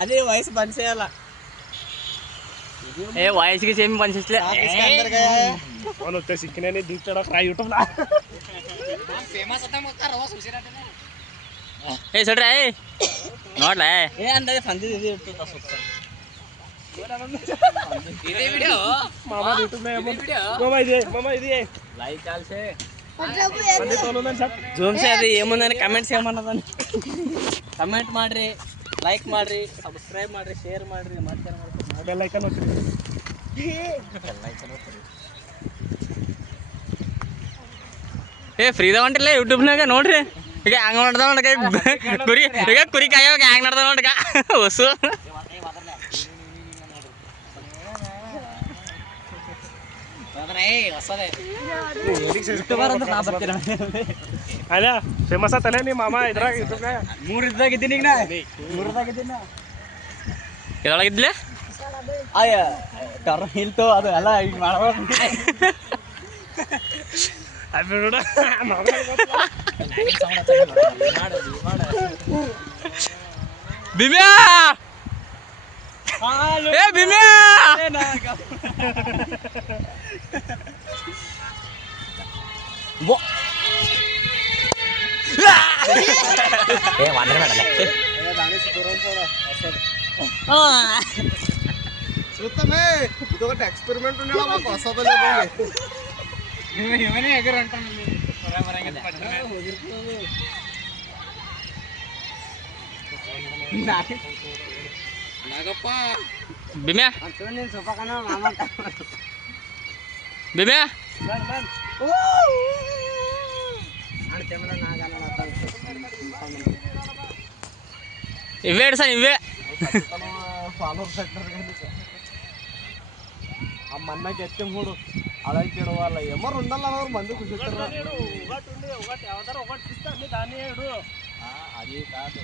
అదే వయసు పని చేయాల ఏ వయసుకి సేమ్ పని చేస్తే సిక్కిన దిగుతాడా యూట్యూబ్ ఏ చూడరా ನೋಡ್ಲಾ ಏ ಅಂದ್ರೆ ಸಂಜೆ ಇದು ಇರ್ತದ ಸುತ್ತ ಇದೇ ವಿಡಿಯೋ ಮಾಮಾ ಯೂಟ್ಯೂಬ್ ಮಾಮಾ ಇದೆ ಲೈಕ್ ಆಲ್ಸೆ ಜೂಮ್ ಸೇ ಅದು ಏಮಂದ್ರೆ ಕಮೆಂಟ್ಸ್ ಏಮನ್ನದ ಕಮೆಂಟ್ ಮಾಡ್ರಿ ಲೈಕ್ ಮಾಡ್ರಿ ಸಬ್ಸ್ಕ್ರೈಬ್ ಮಾಡ್ರಿ ಶೇರ್ ಮಾಡ್ರಿ ಬೆಲ್ ಐಕಾನ್ ಒತ್ತಿರಿ ಏ ಫ್ರೀದ ಹೊಂಟಿಲ್ಲ ಯೂಟ್ಯೂಬ್ನಾಗ ನೋಡ್ರಿ ಈಗ ಹಂಗ ಮಾಡ್ದ ನೋಡ್ಕ ಕುರಿ ಈಗ ಕುರಿ ಕಾಯೋಗ ಹ್ಯಾಂಗ ನಡ್ದ ನೋಡ್ಕ ಹೊಸು ಅಲ್ಲ ಫೇಮಸ್ ಆತಲ್ಲ ನಿಮ್ಮ ಮಾಮ ಇದ್ರಾಗ ಯೂಟ್ಯೂಬ್ನಾಗ ಮೂರದಾಗಿದ್ದೀನಿ ಈಗ ಇದ್ರೊಳಗಿದ್ಲೆ ಅಯ್ಯ ಟರ್ ಹಿಲ್ತು ಅದು ಎಲ್ಲ ಈಗ ಮಾಡ್ಬೋದು ಅದು ನೋಡ ಬಿಮ್ಯಾ ಏ ಬಿಮ್ಯಾ ಏ ವಾಂದ್ರೆ ಮಾಡಲ್ಲ ಇದು ಒಂದು ಎಕ್ಸ್ಪೆರಿಮೆಂಟ್ ಇವನೇ ಎಗರ್ ಅಂಟ ಬಿಮ್ಯಾ ಬಿಮ್ಯಾ ಇವೇ ಸರ್ ಇವೇ ఆ మన్నకి ఎత్తే మూడు అలా వాళ్ళ ఎవరు ఉండాలి అన్నారు మంది ఖుషి ఒకటి ఒకటి దాన్ని అది కాదు